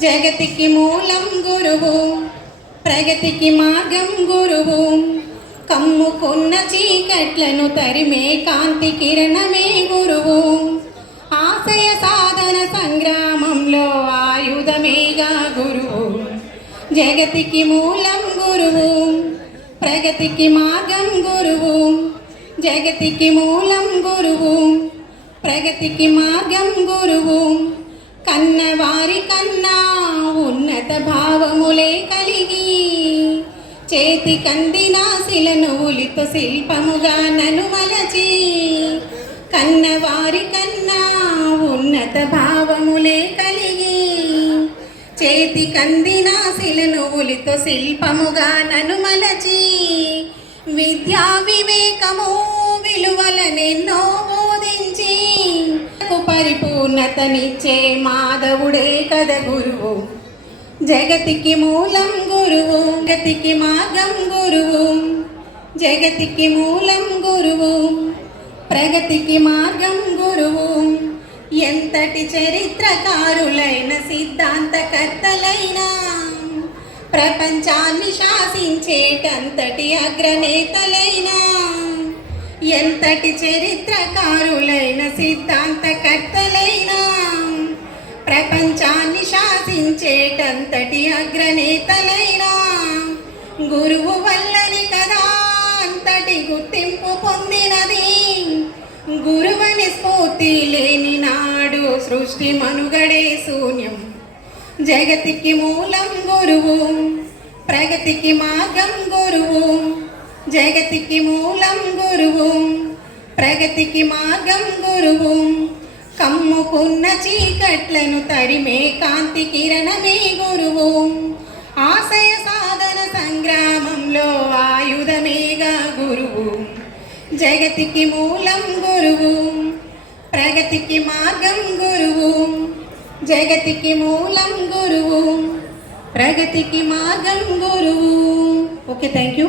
జగతికి మూలం గురువు ప్రగతికి మార్గం గురువు. కమ్ముకున్న చీకట్లను తరిమే కాంతి కిరణమే గురువు. ఆశయ సాధన సంగ్రామంలో ఆయుధమేగా గురువు. జగతికి మూలం గురువు ప్రగతికి మార్గం గురువు. జగతికి మూలం గురువు ప్రగతికి మార్గం గురువు. కన్నవారి కన్నా ఉన్నత భావములే కలిగి చేతి కందిన శిలను ఉలిత శిల్పముగా నను మలచి కన్నవారి కన్నా ఉన్నత భావములే కలిగి చేతి కందిన శిలను ఉలిత శిల్పముగా నను మలచి విద్యా వివేకము పరిపూర్ణతనిచ్చే మాధవుడే కద గురువు. జగతికి మూలం గురువు గతికి మార్గం గురువు. జగతికి మూలం గురువు ప్రగతికి మార్గం గురువు. ఎంతటి చరిత్రకారులైన సిద్ధాంతకర్తలైనా ప్రపంచాన్ని శాసించేటంతటి అగ్రనేతలైనా ఎంతటి చరిత్రకారులైన సిద్ధాంత ప్రపంచాన్ని శాసించేటంతటి అగ్రనేతలైనా గురువు వల్లని కదా అంతటి గుర్తింపు పొందినది. గురువని స్ఫూర్తి లేని నాడు సృష్టి మనుగడే శూన్యం. జగతికి మూలం గురువు ప్రగతికి మార్గం గురువు. జగతికి మూలం గురువు ప్రగతికి మార్గం గురువు. కమ్ముకున్న చీకట్లను తరిమే కాంతి కిరణమే గురువు. ఆశయ సాధన సంగ్రామంలో ఆయుధమేగా గురువు. జగతికి మూలం గురువు ప్రగతికి మార్గం గురువు. జగతికి మూలం గురువు ప్రగతికి మార్గం గురువు. Okay thank you